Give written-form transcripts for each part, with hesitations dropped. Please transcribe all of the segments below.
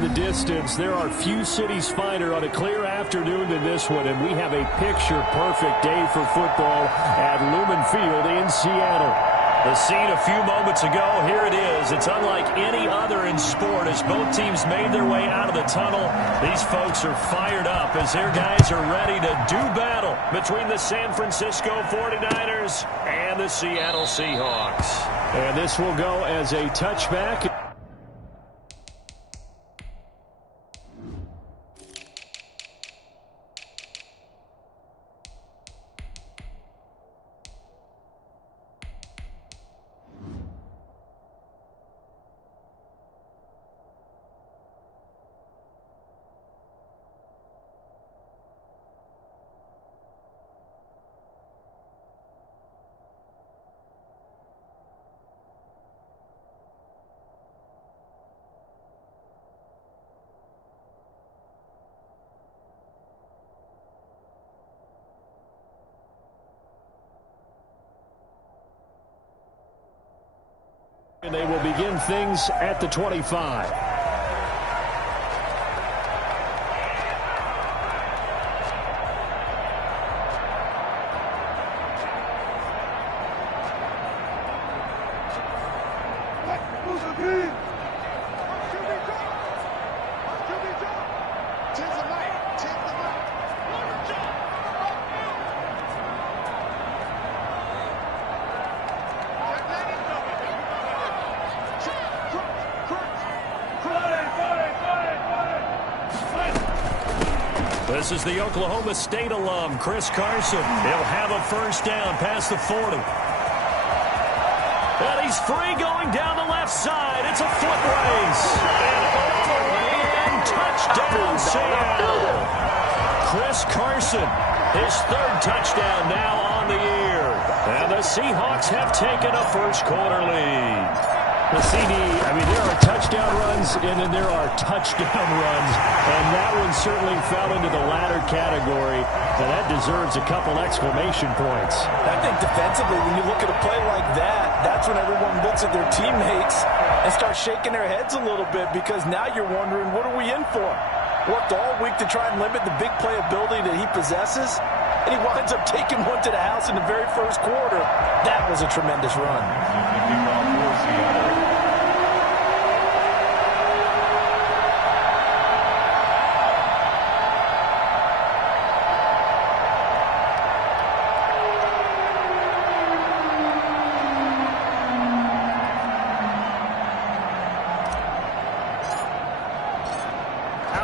in the distance. There are few cities finer on a clear afternoon than this one, and we have a picture-perfect day for football at Lumen Field in Seattle. The scene a few moments ago, here it is. It's unlike any other in sport as both teams made their way out of the tunnel. These folks are fired up as their guys are ready to do battle between the San Francisco 49ers and the Seattle Seahawks. And this will go as a touchback. And they will begin things at the 25. This is the Oklahoma State alum, Chris Carson. He'll have a first down past the 40. And he's free going down the left side. It's a foot race. And touchdown, Seattle. Chris Carson, his third touchdown now on the year. And the Seahawks have taken a first-quarter lead. The CD, I mean, there are touchdown runs, and then there are touchdown runs, and that one certainly fell into the latter category, and that deserves a couple exclamation points. I think defensively, when you look at a play like that, that's when everyone looks at their teammates and starts shaking their heads a little bit, because now you're wondering, what are we in for? Worked all week to try and limit the big play ability that he possesses, and he winds up taking one to the house in the very first quarter. That was a tremendous run.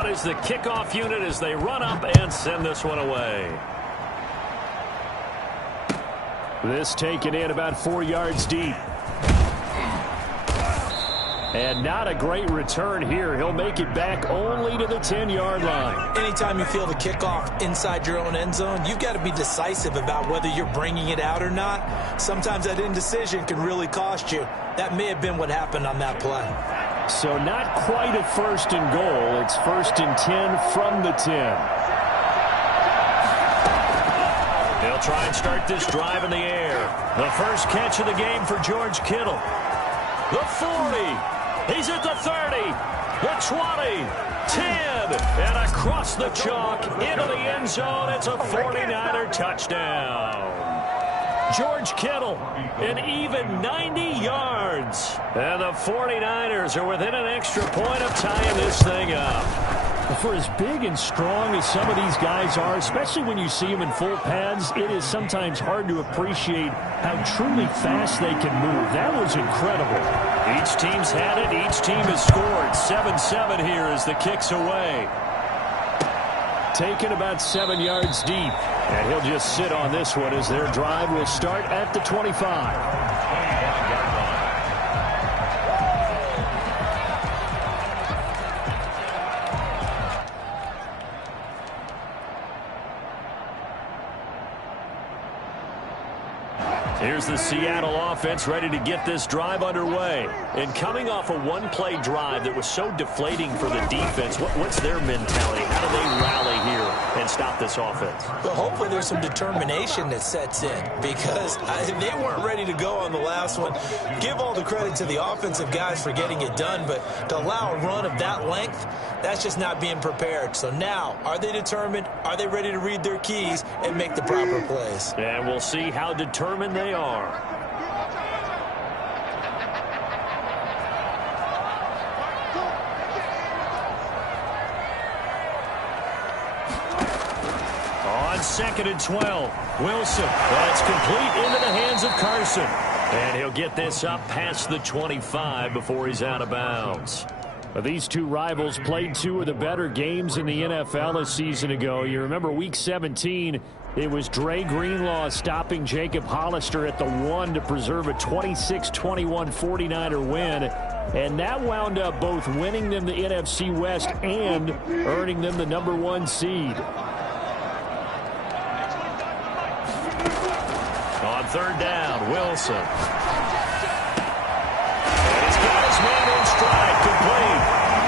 Is the kickoff unit as they run up and send this one away. This taken in about 4 yards deep. And not a great return here. He'll make it back only to the 10-yard line. Anytime you feel the kickoff inside your own end zone, you've got to be decisive about whether you're bringing it out or not. Sometimes that indecision can really cost you. That may have been what happened on that play. So not quite a first and goal. It's first and 10 from the 10. They'll try and start this drive in the air. The first catch of the game for George Kittle. The 40. He's at the 30. The 20. 10. And across the chalk into the end zone. It's a 49er touchdown. George Kittle, an even 90 yards. And the 49ers are within an extra point of tying this thing up. For as big and strong as some of these guys are, especially when you see them in full pads, it is sometimes hard to appreciate how truly fast they can move. That was incredible. Each team's had it. Each team has scored. 7-7 here as the kick's away. Taken about 7 yards deep. And he'll just sit on this one as their drive will start at the 25. Here's the Seattle offense ready to get this drive underway. And coming off a one-play drive that was so deflating for the defense, what's their mentality? How do they rally here? and stop this offense. Well, hopefully there's some determination that sets in because they weren't ready to go on the last one. Give all the credit to the offensive guys for getting it done, but to allow a run of that length, that's just not being prepared. So now, are they determined? Are they ready to read their keys and make the proper plays? And we'll see how determined they are. On 2nd and 12, Wilson. That's complete into the hands of Carson. And he'll get this up past the 25 before he's out of bounds. These two rivals played two of the better games in the NFL a season ago. You remember Week 17, it was Dre Greenlaw stopping Jacob Hollister at the 1 to preserve a 26-21 49er win. And that wound up both winning them the NFC West and earning them the #1 seed. On 3rd down, Wilson. And he's got his man in stride, complete.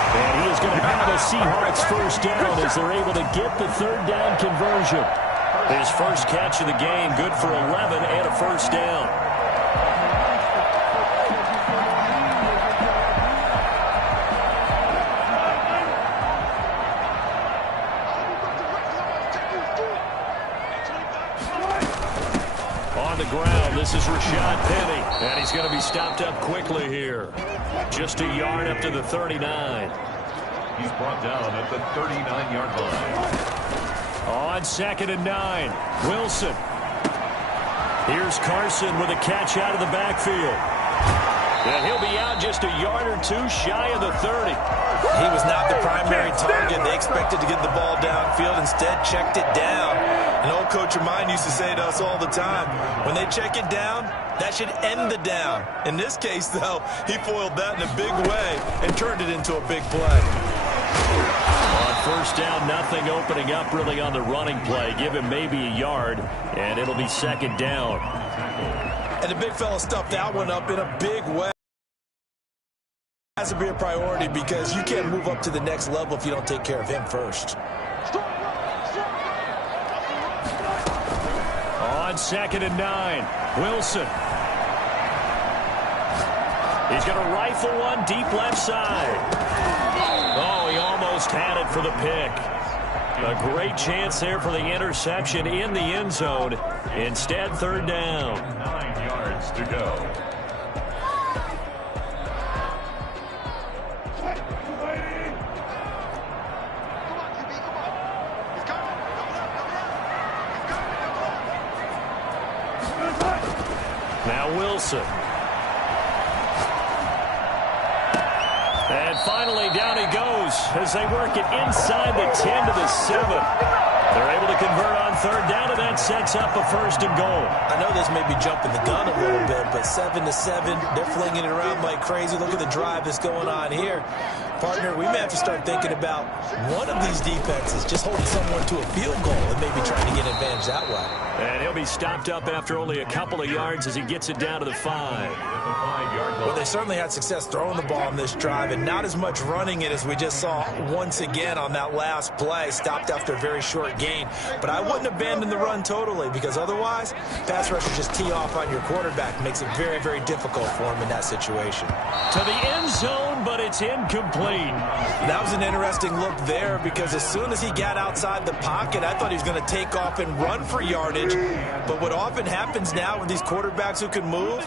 And he is going to have the Seahawks first down as they're able to get the 3rd down conversion. His first catch of the game, good for 11 and a first down. On the ground, this is Rashad Penny, and he's going to be stopped up quickly here. Just a yard up to the 39. He's brought down at the 39-yard line. On 2nd and 9, Wilson. Here's Carson with a catch out of the backfield. And he'll be out just a yard or two shy of the 30. He was not the primary target. They expected to get the ball downfield. Instead, checked it down. An old coach of mine used to say to us all the time, when they check it down, that should end the down. In this case, though, he foiled that in a big way and turned it into a big play. On 1st down, nothing opening up really on the running play. Give him maybe a yard, and it'll be 2nd down. And the big fella stuffed that one up in a big way. It has to be a priority because you can't move up to the next level if you don't take care of him first. On 2nd and 9, Wilson. He's going to rifle one deep left side. Oh, he almost had it for the pick. A great chance there for the interception in the end zone. Instead, 3rd down. 9 yards to go. Now Wilson. And finally, down he goes as they work it inside the 10 to the 7. They're able to convert on 3rd down, and that sets up a 1st and goal. I know this may be jumping the gun a little bit, but 7 to 7, they're flinging it around like crazy. Look at the drive that's going on here. Partner, we may have to start thinking about one of these defenses just holding someone to a field goal and maybe trying to get an advantage that way. And he'll be stopped up after only a couple of yards as he gets it down to the 5. Well, they certainly had success throwing the ball on this drive and not as much running it as we just saw once again on that last play, stopped after a very short gain. But I wouldn't abandon the run totally because otherwise, pass rushers just tee off on your quarterback. Makes it very, very difficult for him in that situation. To the end zone, but it's incomplete. That was an interesting look there because as soon as he got outside the pocket, I thought he was going to take off and run for yardage. But what often happens now with these quarterbacks who can move,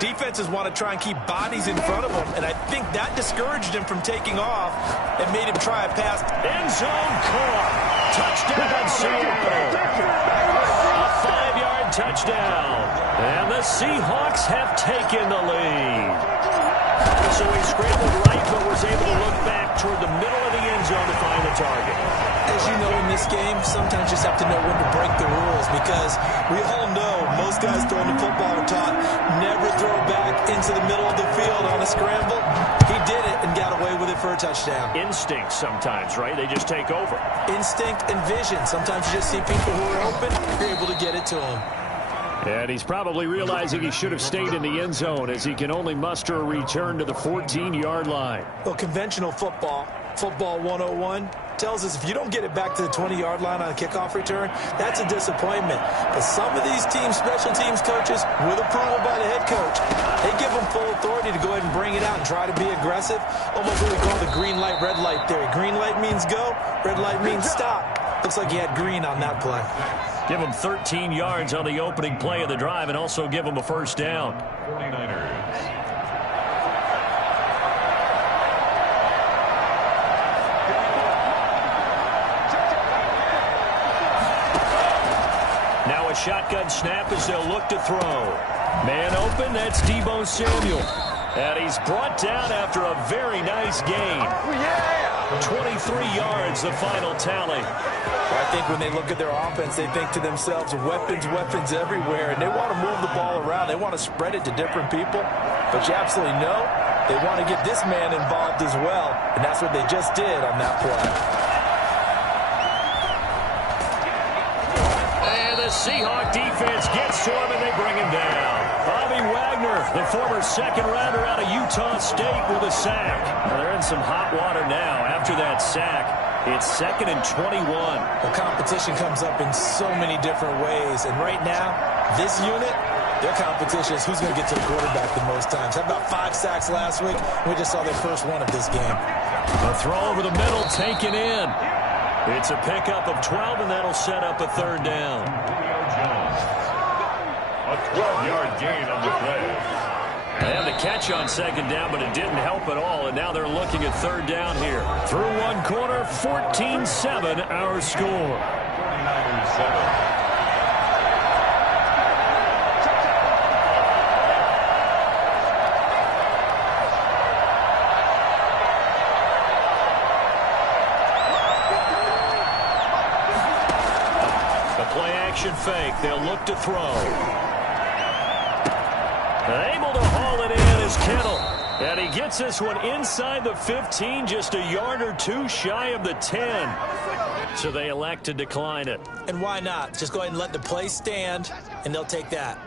defenses want to try and keep bodies in front of them, and I think that discouraged him from taking off and made him try a pass. End zone caught. Touchdown, Seattle. A 5-yard touchdown. And the Seahawks have taken the lead. So he scrambled right, but was able to look back toward the middle of the end zone to find the target. As you know, in this game, sometimes you just have to know when to break the rules because we all know most guys throwing the football are taught never throw back into the middle of the field on a scramble. He did it and got away with it for a touchdown. Instinct sometimes, right? They just take over. Instinct and vision. Sometimes you just see people who are open, you're able to get it to them. And he's probably realizing he should have stayed in the end zone as he can only muster a return to the 14-yard line. Well, conventional football, football 101, tells us if you don't get it back to the 20-yard line on a kickoff return, that's a disappointment. But some of these special teams coaches, with approval by the head coach, they give them full authority to go ahead and bring it out and try to be aggressive. Almost what we call the green light, red light theory. Green light means go, red light means stop. Looks like he had green on that play. Give him 13 yards on the opening play of the drive and also give him a first down. 49ers. Now a shotgun snap as they'll look to throw. Man open, that's Deebo Samuel. And he's brought down after a very nice gain. 23 yards, the final tally. I think when they look at their offense, they think to themselves, weapons, weapons everywhere, and they want to move the ball around. They want to spread it to different people. But you absolutely know they want to get this man involved as well, and that's what they just did on that play. And the Seahawk defense gets to him, and they bring him down. Bobby Wagner, the former second-rounder out of Utah State, with a sack. Well, they're in some hot water now after that sack. It's 2nd and 21. The competition comes up in so many different ways, and right now, this unit, their competition is who's going to get to the quarterback the most times. Had about 5 sacks last week. We just saw their first one of this game. A throw over the middle taken in. It's a pickup of 12, and that'll set up a third down. A 12-yard gain on the play. They had the catch on second down, but it didn't help at all, and now they're looking at third down here. Through one quarter, 14-7 our score. 49ers 7. Action fake. They'll look to throw. Able to haul it in is Kittle. And he gets this one inside the 15, just a yard or two shy of the 10. So they elect to decline it. And why not? Just go ahead and let the play stand, and they'll take that.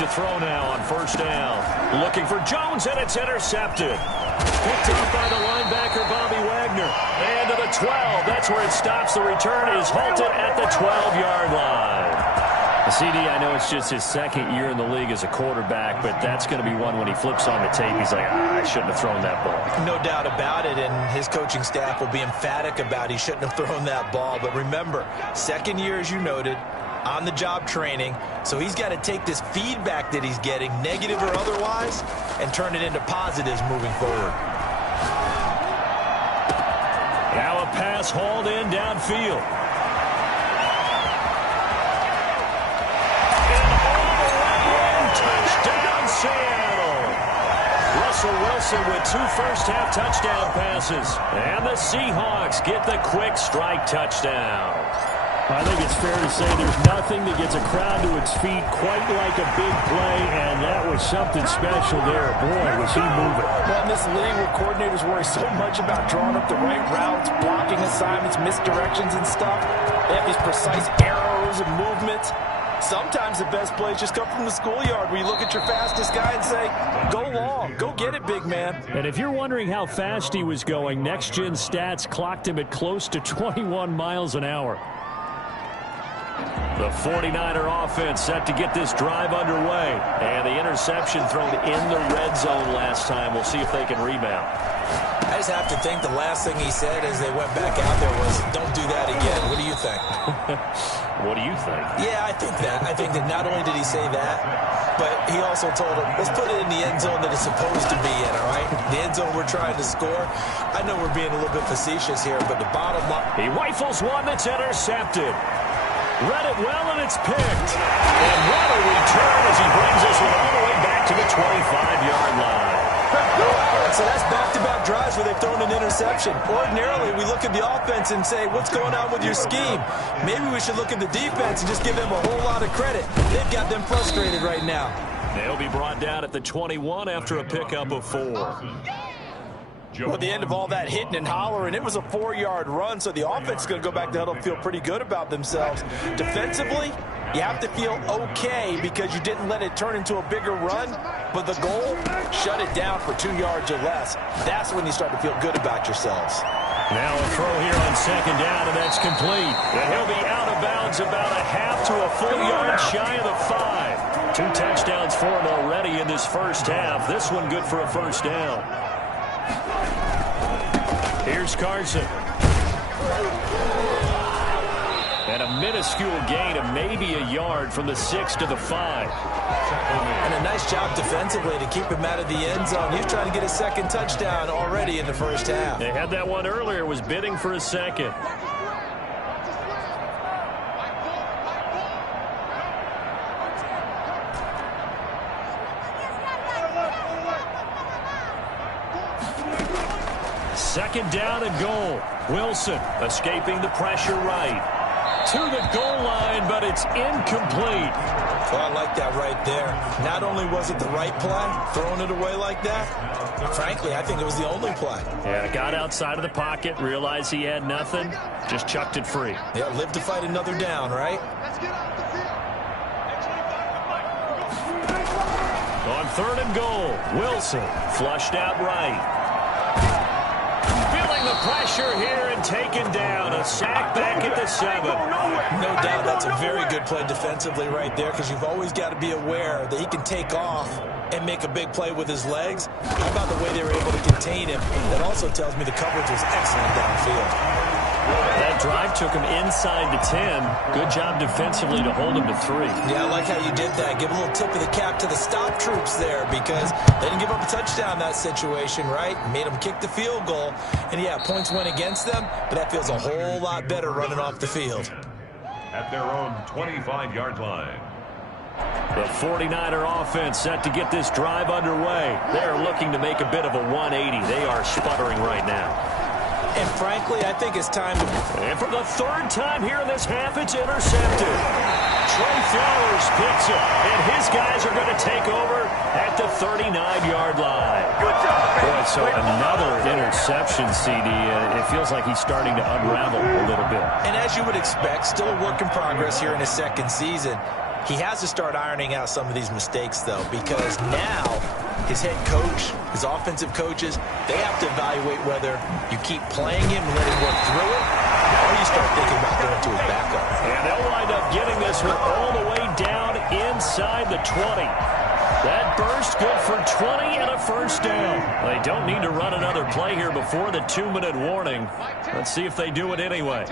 To throw now on first down. Looking for Jones, and it's intercepted. Picked up by the linebacker, Bobby Wagner. And to the 12. That's where it stops. The return is halted at the 12-yard line. CD, I know it's just his second year in the league as a quarterback, but that's going to be one when he flips on the tape. He's like, I shouldn't have thrown that ball. No doubt about it, and his coaching staff will be emphatic about he shouldn't have thrown that ball. But remember, second year, as you noted, on-the-job training, so he's got to take this feedback that he's getting, negative or otherwise, and turn it into positives moving forward. Now a pass hauled in downfield. And all the way in, touchdown Seattle. Russell Wilson with 2 first-half touchdown passes. And the Seahawks get the quick strike touchdown. I think it's fair to say there's nothing that gets a crowd to its feet quite like a big play, and that was something special there. Boy, was he moving. Well, in this league where coordinators worry so much about drawing up the right routes, blocking assignments, misdirections and stuff, they have these precise arrows and movements. Sometimes the best plays just come from the schoolyard where you look at your fastest guy and say, go long, go get it, big man. And if you're wondering how fast he was going, Next Gen Stats clocked him at close to 21 miles an hour. The 49er offense set to get this drive underway. And the interception thrown in the red zone last time. We'll see if they can rebound. I just have to think the last thing he said as they went back out there was, don't do that again. What do you think? What do you think? Yeah, I think that. I think that not only did he say that, but he also told him, let's put it in the end zone that it's supposed to be in, all right? The end zone we're trying to score. I know we're being a little bit facetious here, but the bottom line... He rifles one that's intercepted. Read it well, and it's picked. And what a return as he brings this one all the way back to the 25-yard line. So that's back-to-back drives where they've thrown an interception. Ordinarily, we look at the offense and say, what's going on with your scheme? Maybe we should look at the defense and just give them a whole lot of credit. They've got them frustrated right now. They'll be brought down at the 21 after a pickup of 4. Well, at the end of all that hitting and hollering, it was a 4-yard run, so the offense is going to go back to huddle and feel pretty good about themselves. Defensively, you have to feel okay because you didn't let it turn into a bigger run, but the goal, shut it down for 2 yards or less. That's when you start to feel good about yourselves. Now a throw here on second down, and that's complete. And he'll be out of bounds about a half to a full yard shy of the 5. 2 touchdowns for him already in this first half. This one good for a first down. Here's Carson. And a minuscule gain of maybe a yard from the 6 to the 5. And a nice job defensively to keep him out of the end zone. He's trying to get a second touchdown already in the first half. They had that one earlier, was bidding for a second. Second down and goal. Wilson escaping the pressure right. To the goal line, but it's incomplete. Well, I like that right there. Not only was it the right play, throwing it away like that, frankly, I think it was the only play. Yeah, got outside of the pocket, realized he had nothing, just chucked it free. Yeah, live to fight another down, right? On 3rd and goal, Wilson flushed out right. Feeling the pressure here and taken down. A sack back at the 7. No doubt that's a very good play defensively right there because you've always got to be aware that he can take off and make a big play with his legs. How about the way they were able to contain him? That also tells me the coverage was excellent downfield. That drive took him inside the 10. Good job defensively to hold him to 3. Yeah, I like how you did that. Give a little tip of the cap to the stop troops there because they didn't give up a touchdown in that situation, right? Made them kick the field goal. And, yeah, points went against them, but that feels a whole lot better running off the field. At their own 25-yard line. The 49er offense set to get this drive underway. They're looking to make a bit of a 180. They are sputtering right now. And frankly, I think it's time to... And for the 3rd time here in this half, it's intercepted. Trey Flowers picks it, and his guys are going to take over at the 39-yard line. Good job, boy, so another interception, CD, and it feels like he's starting to unravel a little bit. And as you would expect, still a work in progress here in his 2nd season. He has to start ironing out some of these mistakes, though, because now his head coach, his offensive coaches, they have to evaluate whether you keep playing him and let him work through it, or you start thinking about going to his backup. And they'll wind up getting this one all the way down inside the 20. That burst good for 20 and a first down. They don't need to run another play here before the 2-minute warning. Let's see if they do it anyway.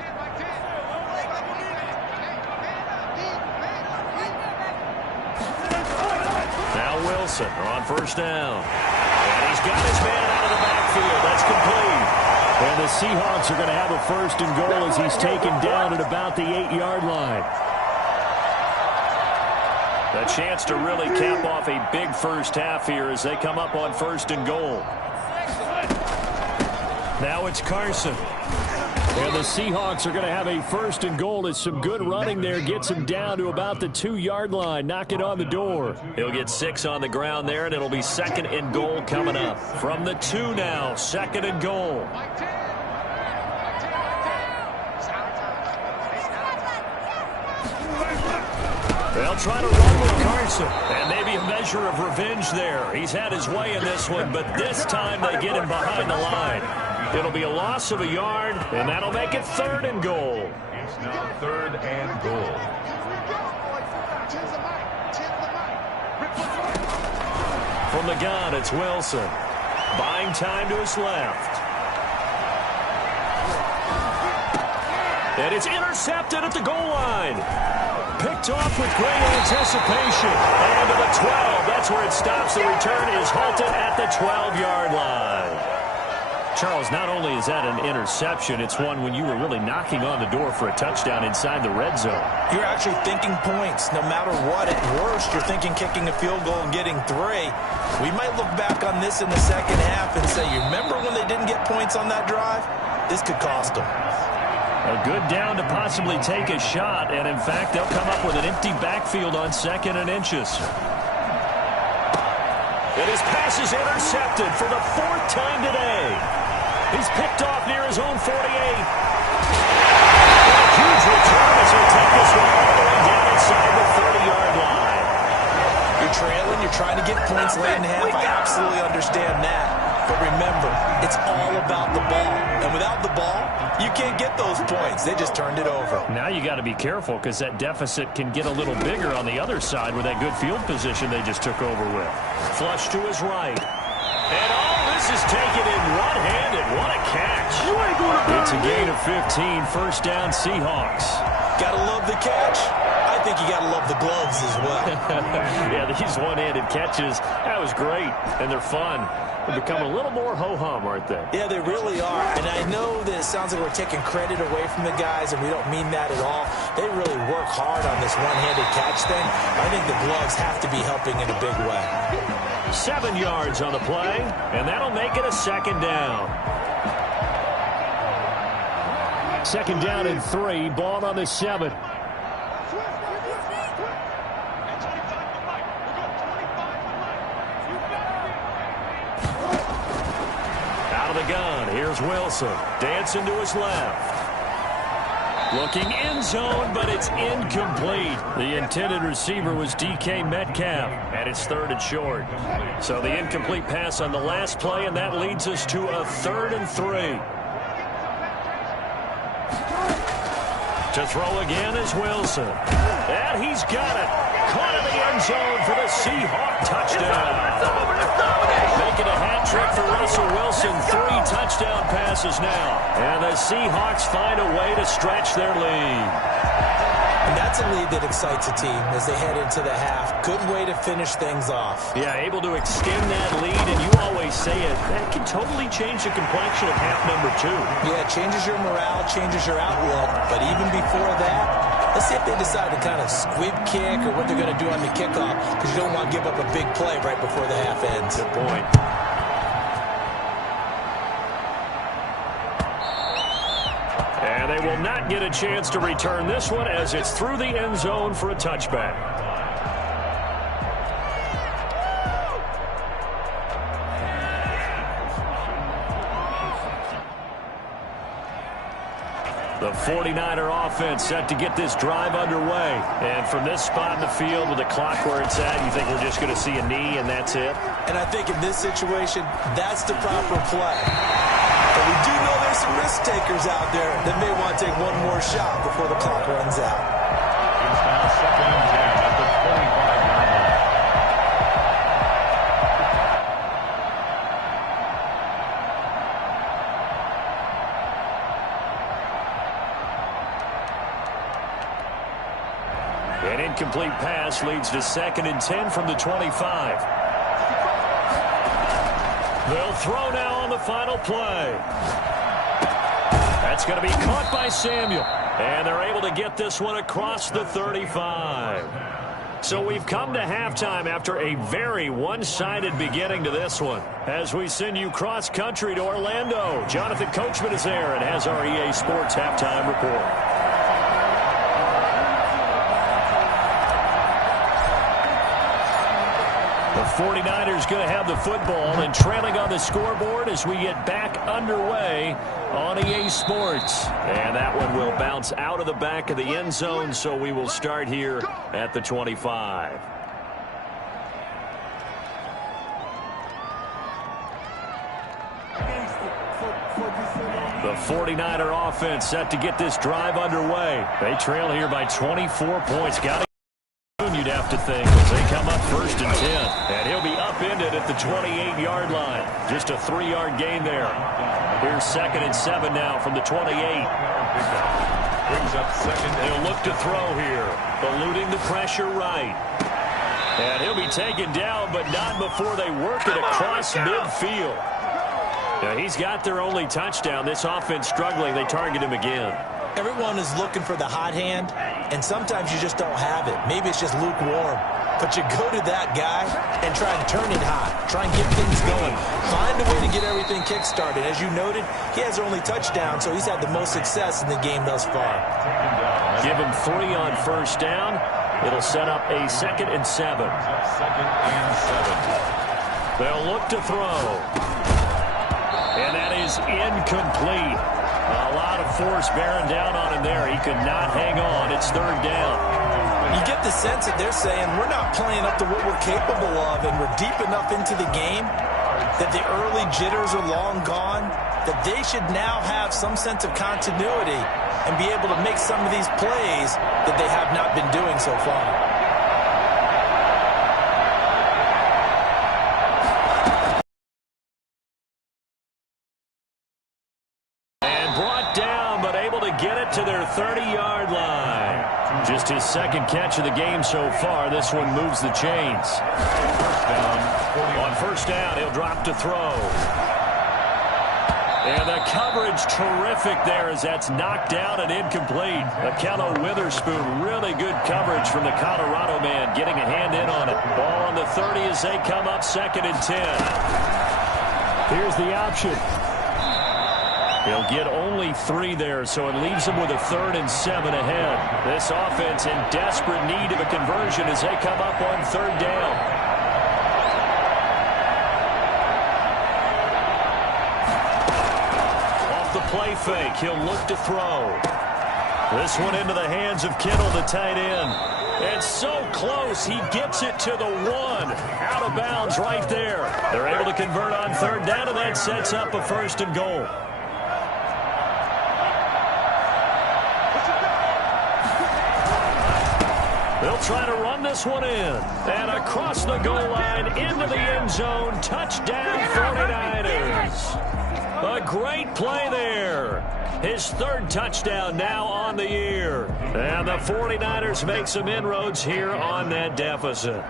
Wilson on first down. And he's got his man out of the backfield. That's complete. And the Seahawks are going to have a 1st and goal as he's taken down at about the 8-yard line. A chance to really cap off a big first half here as they come up on 1st and goal. Now it's Carson. And the Seahawks are going to have a 1st and goal as some good running there gets him down to about the 2-yard line. Knock it on the door. He'll get 6 on the ground there, and it'll be 2nd and goal coming up. From the 2 now, 2nd and goal. They'll try to run with Carson. And maybe a measure of revenge there. He's had his way in this one, but this time they get him behind the line. It'll be a loss of a yard, and that'll make it 3rd and goal. It's now 3rd and goal. From the gun, it's Wilson. Buying time to his left. And it's intercepted at the goal line. Picked off with great anticipation. And to the 12. That's where it stops. The return is halted at the 12-yard line. Charles, not only is that an interception, it's one when you were really knocking on the door for a touchdown inside the red zone. You're actually thinking points. No matter what, at worst, you're thinking kicking a field goal and getting 3. We might look back on this in the 2nd half and say, you remember when they didn't get points on that drive? This could cost them. A good down to possibly take a shot, and in fact, they'll come up with an empty backfield on 2nd and inches. And his pass is intercepted for the 4th time today. He's picked off near his own 48. Huge return as he'll take this one all the way down inside the 30-yard line. You're trailing, you're trying to get points late in half. I absolutely understand that. But remember, it's all about the ball. And without the ball, you can't get those points. They just turned it over. Now you got to be careful because that deficit can get a little bigger on the other side with that good field position they just took over with. Flush to his right. And all this is taken in one-handed. What a catch. It's a gain of 15. First down, Seahawks. Gotta love the catch. I think you gotta love the gloves as well. Yeah, these one-handed catches, that was great. And they're fun. They become a little more ho-hum, aren't they? Yeah, they really are. And I know that it sounds like we're taking credit away from the guys, and we don't mean that at all. They really work hard on this one-handed catch thing. I think the gloves have to be helping in a big way. 7 yards on the play, and that'll make it a second down. Second down and 3. Ball on the 7. Out of the gun, here's Wilson. Dancing to his left. Looking end zone, but it's incomplete. The intended receiver was DK Metcalf, and it's 3rd and short. So the incomplete pass on the last play, and that leads us to a 3rd and 3. To throw again is Wilson. And he's got it. Caught in the end zone for the Seahawk touchdown. Making a hat trick for Russell Wilson. 3 touchdown passes now. And the Seahawks find a way to stretch their lead. And that's a lead that excites a team as they head into the half. Good way to finish things off. Yeah, able to extend that lead, and you always say it, that can totally change the complexion of half number 2. Yeah, it changes your morale, changes your outlook. But even before that, let's see if they decide to kind of squib kick or what they're going to do on the kickoff, because you don't want to give up a big play right before the half ends. Good point. And they will not get a chance to return this one as it's through the end zone for a touchback. The 49er offense set to get this drive underway. And from this spot in the field with the clock where it's at, you think we're just going to see a knee and that's it? And I think in this situation, that's the proper play. But we do know there's some risk takers out there that may want to take one more shot before the clock runs out. It's now 2nd and 10 at the 25-yard line. An incomplete pass leads to 2nd and 10 from the 25. They'll throw now on the final play. That's going to be caught by Samuel. And they're able to get this one across the 35. So we've come to halftime after a very one-sided beginning to this one. As we send you cross-country to Orlando, Jonathan Coachman is there and has our EA Sports halftime report. The 49ers going to have the football and trailing on the scoreboard as we get back underway on EA Sports. And that one will bounce out of the back of the end zone, so we will start here at the 25. The 49er offense set to get this drive underway. They trail here by 24 points. Got to you'd have to think as they come up 1st and 10. And he'll be upended at the 28-yard line. Just a 3-yard gain there. Here's 2nd and 7 now from the 28. Brings up 2nd. They'll look to throw here. Eluding the pressure right. And he'll be taken down, but not before they work it across midfield. Now, he's got their only touchdown. This offense struggling. They target him again. Everyone is looking for the hot hand, and sometimes you just don't have it. Maybe it's just lukewarm. But you go to that guy and try to turn it hot. Try and get things going. Find a way to get everything kick-started. As you noted, he has only touchdown, so he's had the most success in the game thus far. Give him 3 on 1st down. It'll set up a 2nd and 7. 2nd and 7. They'll look to throw. And that is is incomplete. A lot of force bearing down on him there. He could not hang on. It's third down. You get the sense that they're saying we're not playing up to what we're capable of, and we're deep enough into the game that the early jitters are long gone, that they should now have some sense of continuity and be able to make some of these plays that they have not been doing so far. And brought down, but able to get it to their 30-yard line. Just his second catch of the game so far. This one moves the chains. On first down, he'll drop to throw. And the coverage terrific there as that's knocked down and incomplete. Ahkello Witherspoon, really good coverage from the Colorado man, getting a hand in on it. Ball on the 30 as they come up 2nd and 10. Here's the option. He'll get only 3 there, so it leaves him with a 3rd and 7 ahead. This offense in desperate need of a conversion as they come up on 3rd down. Play fake. He'll look to throw. This one into the hands of Kittle, the tight end. And so close, he gets it to the 1. Out of bounds right there. They're able to convert on 3rd down, and that sets up a 1st and goal. They'll try to run this one in. And across the goal line, into the end zone. Touchdown, 49ers. A great play there. His 3rd touchdown now on the year. And the 49ers make some inroads here on that deficit.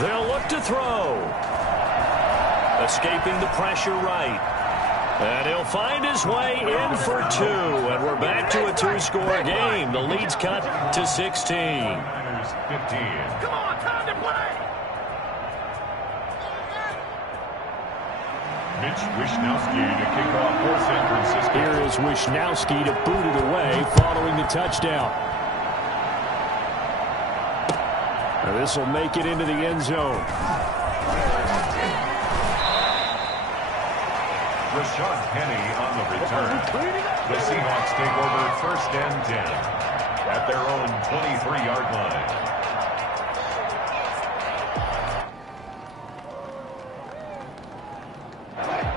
They'll look to throw. Escaping the pressure right. And he'll find his way in for 2. And we're back to a 2-score game. The lead's cut to 16. 15. Come on, time to play. Mitch Wishnowsky to kick off for San Francisco. Here is Wishnowsky to boot it away following the touchdown. Now this will make it into the end zone. Rashad Penny on the return. The Seahawks take over 1st and 10 at their own 23-yard line.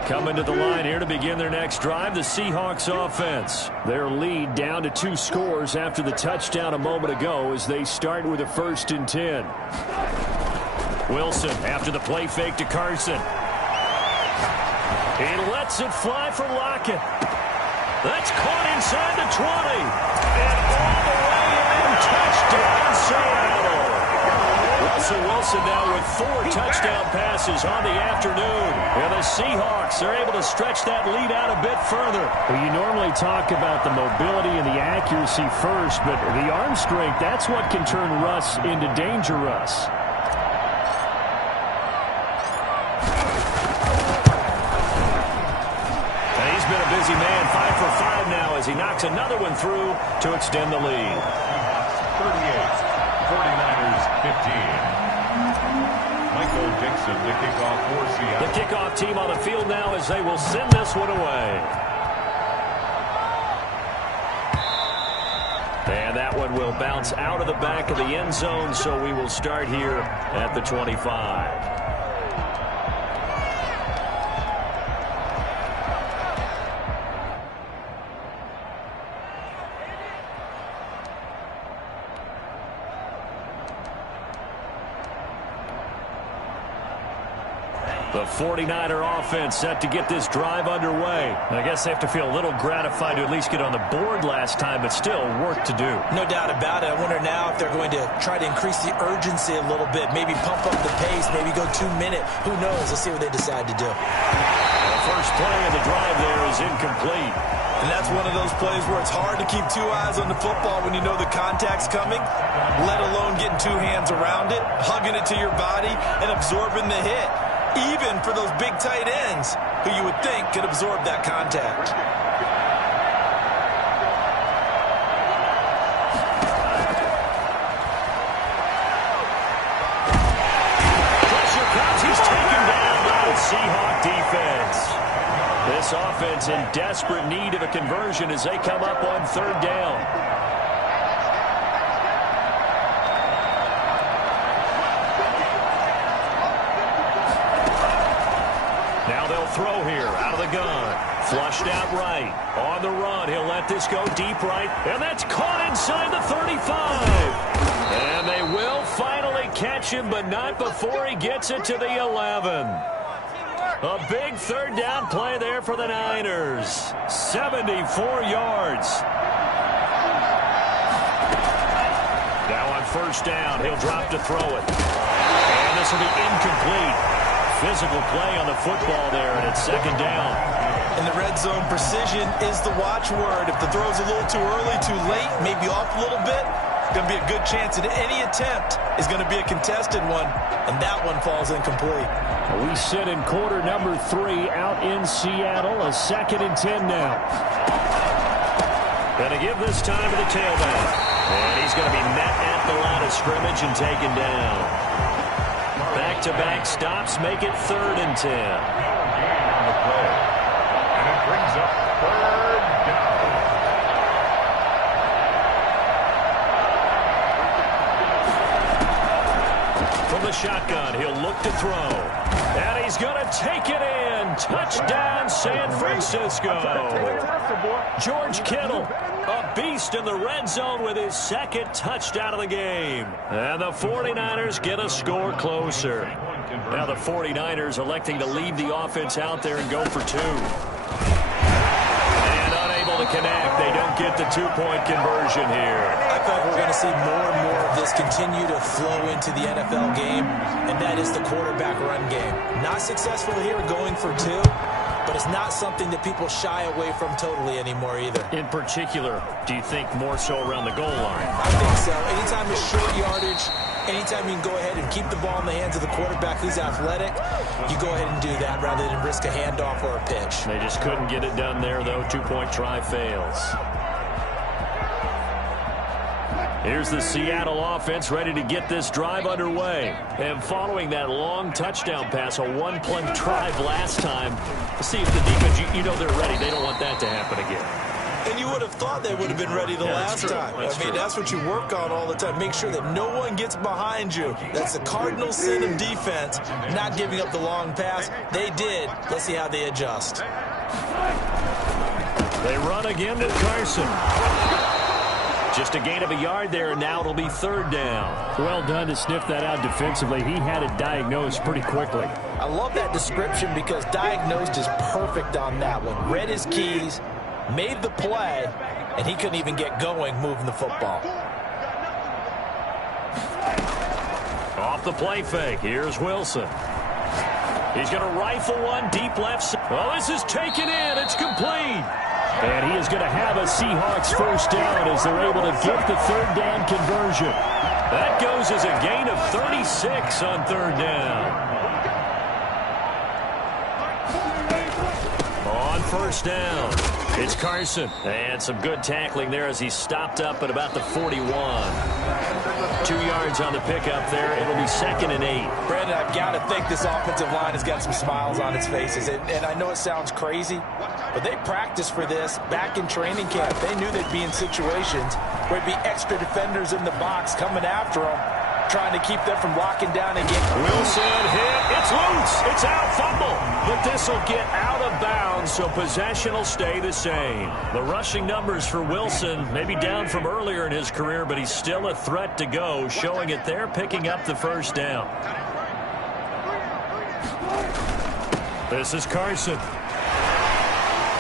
Coming to the line here to begin their next drive, the Seahawks offense. Their lead down to 2 scores after the touchdown a moment ago as they start with a 1st and 10. Wilson after the play fake to Carson. He lets it fly for Lockett. That's caught inside the 20. And all the way in, touchdown Seattle. Russell Wilson now with 4 touchdown passes on the afternoon. And the Seahawks are able to stretch that lead out a bit further. Well, you normally talk about the mobility and the accuracy first, but the arm strength, that's what can turn Russ into Danger Russ. And he's been a busy man, 5 for 5 now as he knocks another one through to extend the lead. 38, 49ers 15. Michael Dixon to kick off for Seattle. The kickoff team on the field now as they will send this one away. And that one will bounce out of the back of the end zone, so we will start here at the 25. The 49er offense set to get this drive underway. I guess they have to feel a little gratified to at least get on the board last time, but still work to do. No doubt about it. I wonder now if they're going to try to increase the urgency a little bit, maybe pump up the pace, maybe go 2-minute. Who knows? Let's see what they decide to do. The first play of the drive there is incomplete. And that's one of those plays where it's hard to keep 2 eyes on the football when you know the contact's coming, let alone getting 2 hands around it, hugging it to your body, and absorbing the hit. Even for those big tight ends who you would think could absorb that contact. Pressure comes. He's offense in desperate need of a conversion as they come up on third down. Now they'll throw here out of the gun. Flushed out right. On the run, he'll let this go deep right. And that's caught inside the 35. And they will finally catch him, but not before he gets it to the 11. A big third down play there for the Niners. 74 yards. Now on first down, he'll drop to throw it. And this will be incomplete. Physical play on the football there, and it's second down. In the red zone, precision is the watchword. If the throw's a little too early, too late, maybe off a little bit, going to be a good chance that any attempt is going to be a contested one, and that one falls incomplete. We sit in quarter number 3 out in Seattle. A 2nd and 10 now. Going to give this time to the tailback. And he's going to be met at the line of scrimmage and taken down. Back-to-back stops make it 3rd and 10. On the play. And it brings up 3rd down. From the shotgun, he'll look to throw. And he's going to take it in. Touchdown, San Francisco. George Kittle, a beast in the red zone with his 2nd touchdown of the game. And the 49ers get a score closer. Now the 49ers electing to leave the offense out there and go for 2. And unable to connect. They don't get the 2-point conversion here. I thought we're going to see more and more of this continue to flow into the NFL game, and that is the quarterback run game. Not successful here going for 2, but it's not something that people shy away from totally anymore either. In particular, do you think more so around the goal line? I think so. Anytime it's short yardage, anytime you can go ahead and keep the ball in the hands of the quarterback who's athletic, you go ahead and do that rather than risk a handoff or a pitch. They just couldn't get it done there, though. 2-point try fails. Here's the Seattle offense ready to get this drive underway. And following that long touchdown pass, a 1-play drive last time, see if the defense, you know they're ready. They don't want that to happen again. And you would have thought they would have been ready the last time. That's what you work on all the time. Make sure that no one gets behind you. That's the cardinal sin of defense, not giving up the long pass. They did. Let's see how they adjust. They run again to Carson. Just a gain of a yard there, and now it'll be 3rd down. Well done to sniff that out defensively. He had it diagnosed pretty quickly. I love that description because diagnosed is perfect on that one. Read his keys, made the play, and he couldn't even get going moving the football. Off the play fake, here's Wilson. He's going to rifle one deep left side. Oh, this is taken in. It's complete. And he is going to have a Seahawks first down as they're able to get the 3rd down conversion. That goes as a gain of 36 on 3rd down. On first down, it's Carson. And some good tackling there as he stopped up at about the 41. 2 yards on the pickup there. It'll be 2nd and 8. Brandon, I've got to think this offensive line has got some smiles on its faces. And I know it sounds crazy, but they practiced for this back in training camp. They knew they'd be in situations where there'd be extra defenders in the box coming after them, trying to keep them from locking down again. Wilson hit. It's loose. It's out. Fumble. But this will get out of bounds, so possession will stay the same. The rushing numbers for Wilson may be down from earlier in his career, but he's still a threat to go, showing it there, picking up the first down. This is Carson.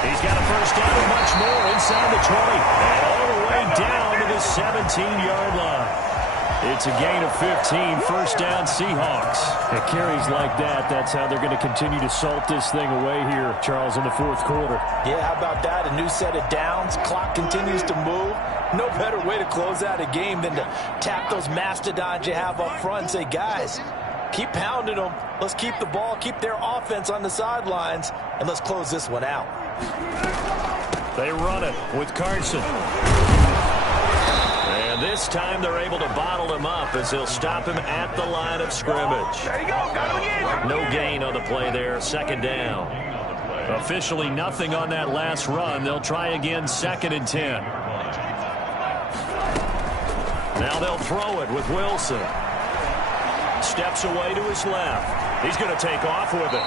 He's got a first down and much more inside the 20. And all the way down to the 17-yard line. It's a gain of 15, first down Seahawks. It carries like that. That's how they're going to continue to salt this thing away here, Charles, in the 4th quarter. Yeah, how about that? A new set of downs. Clock continues to move. No better way to close out a game than to tap those mastodons you have up front and say, guys, keep pounding them. Let's keep the ball, keep their offense on the sidelines, and let's close this one out. They run it with Carson. And this time they're able to bottle him up as they'll stop him at the line of scrimmage. There you go. Got him again. No gain on the play there. 2nd down. Officially nothing on that last run. They'll try again 2nd and 10. Now they'll throw it with Wilson. Steps away to his left. He's going to take off with it.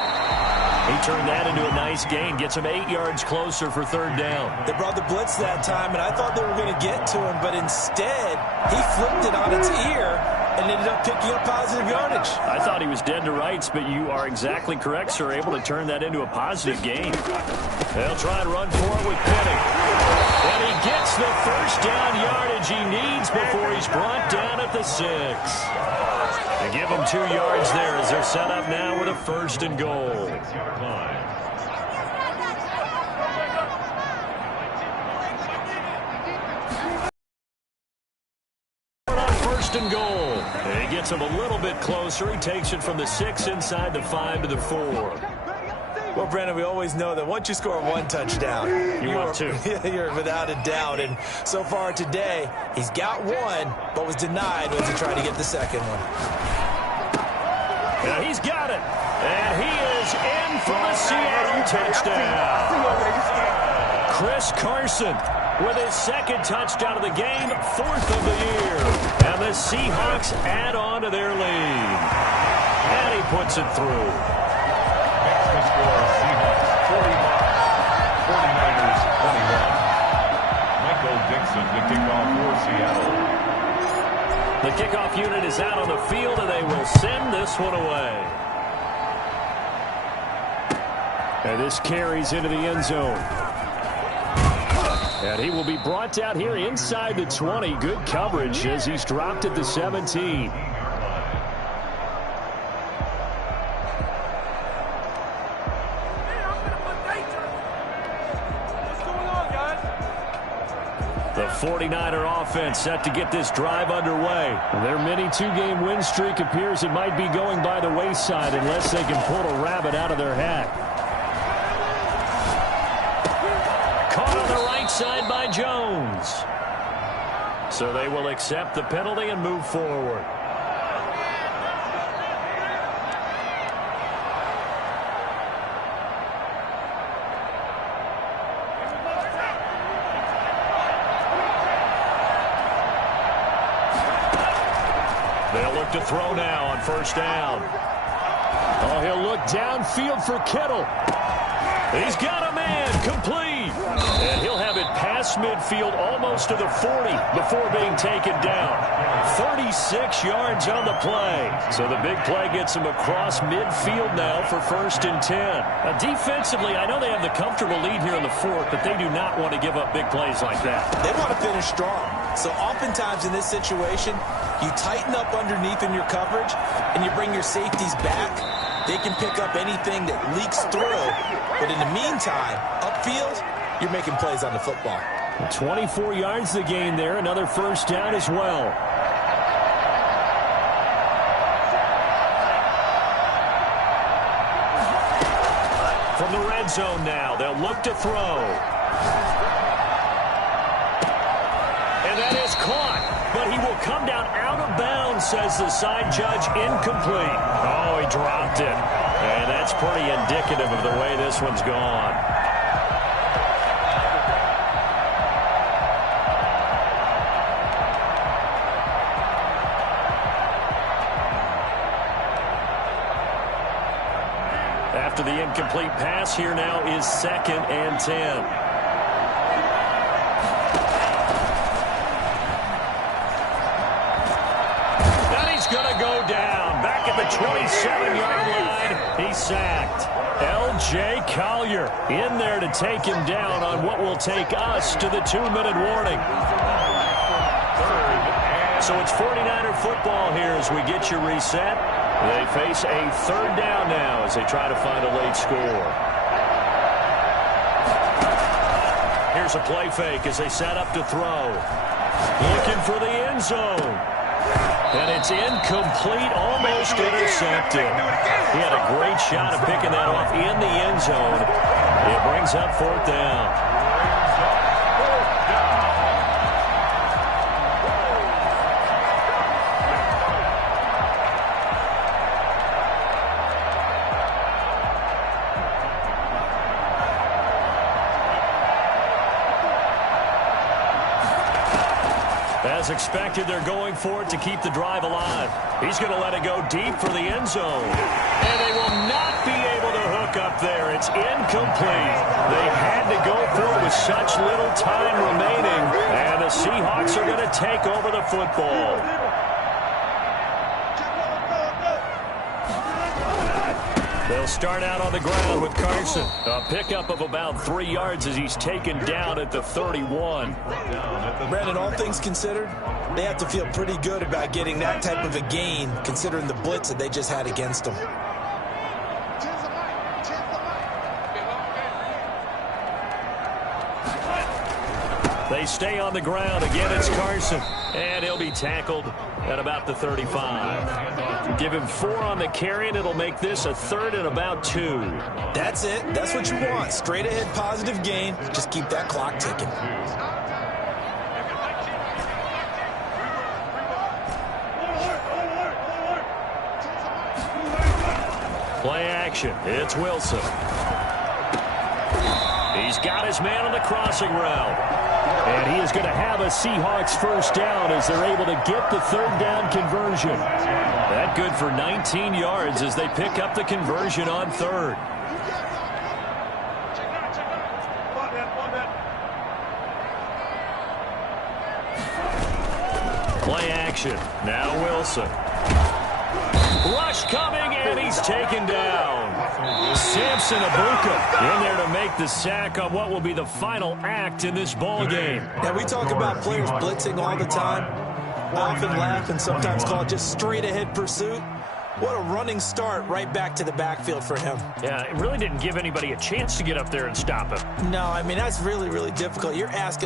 He turned that into a nice gain. Gets him 8 yards closer for 3rd down. They brought the blitz that time, and I thought they were going to get to him, but instead, he flipped it on its ear and ended up picking up positive yardage. I thought he was dead to rights, but you are exactly correct, sir. Able to turn that into a positive gain. They'll try and run for it with Penny. And he gets the 1st down yardage he needs before he's brought down at the 6. They give him 2 yards there as they're set up now with a 1st and goal. 6-yard line. On 1st and goal. And he gets him a little bit closer. He takes it from the 6 inside the 5 to the 4. Well, Brandon, we always know that once you score 1 touchdown, you're without a doubt. And so far today, he's got 1, but was denied when he tried to get the 2nd one. Now he's got it. And he is in for the Seattle touchdown. Chris Carson with his 2nd touchdown of the game, 4th of the year. And the Seahawks add on to their lead. And he puts it through. The score, Seahawks 45, 49ers 21. Michael Dixon to kick off for Seattle. The kickoff unit is out on the field, and they will send this one away. And this carries into the end zone. And he will be brought down here inside the 20. Good coverage as he's dropped at the 17. The 49er offense set to get this drive underway. Their mini 2-game win streak appears it might be going by the wayside unless they can pull a rabbit out of their hat. Caught on the right side by Jones. So they will accept the penalty and move forward. They'll look to throw now on 1st down. Oh, he'll look downfield for Kittle. He's got a man, complete. And he'll have it past midfield almost to the 40 before being taken down. 36 yards on the play. So the big play gets him across midfield now for 1st and 10. Now defensively, I know they have the comfortable lead here in the 4th, but they do not want to give up big plays like that. They want to finish strong. So oftentimes in this situation, you tighten up underneath in your coverage, and you bring your safeties back. They can pick up anything that leaks through. But in the meantime, upfield, you're making plays on the football. 24 yards the gain there. Another 1st down as well. From the red zone now, they'll look to throw. And that is caught. But he will come down out of bounds, says the side judge. Incomplete. Oh, he dropped it. And that's pretty indicative of the way this one's gone. After the incomplete pass, here now is 2nd and 10. Down, back at the 27-yard line. He's sacked. L.J. Collier in there to take him down on what will take us to the 2-minute warning. So it's 49er football here as we get you reset. They face a 3rd down now as they try to find a late score. Here's a play fake as they set up to throw. Looking for the end zone. And it's incomplete, almost intercepted. He had a great shot of picking that off in the end zone. It brings up 4th down. As expected, they're going for it to keep the drive alive. He's going to let it go deep for the end zone. And they will not be able to hook up there. It's incomplete. They had to go for it with such little time remaining. And the Seahawks are going to take over the football. They'll start out on the ground with Carson. A pickup of about 3 yards as he's taken down at the 31. Brandon, all things considered, they have to feel pretty good about getting that type of a gain, considering the blitz that they just had against them. They stay on the ground. Again, it's Carson. And he'll be tackled at about the 35. Give him 4 on the carry, and it'll make this a 3rd and about 2. That's it. That's what you want. Straight ahead positive gain. Just keep that clock ticking. Play action. It's Wilson. He's got his man on the crossing route. And he is going to have a Seahawks first down as they're able to get the 3rd down conversion. That good for 19 yards as they pick up the conversion on 3rd. Play action. Now Wilson. Rush coming, and he's taken down. Samson Abuka in there to make the sack on what will be the final act in this ball game. Now, we talk about players blitzing all the time. I often laugh and sometimes call it just straight ahead pursuit. What a running start right back to the backfield for him. Yeah, it really didn't give anybody a chance to get up there and stop him. No, I mean, that's really, really difficult. You're asking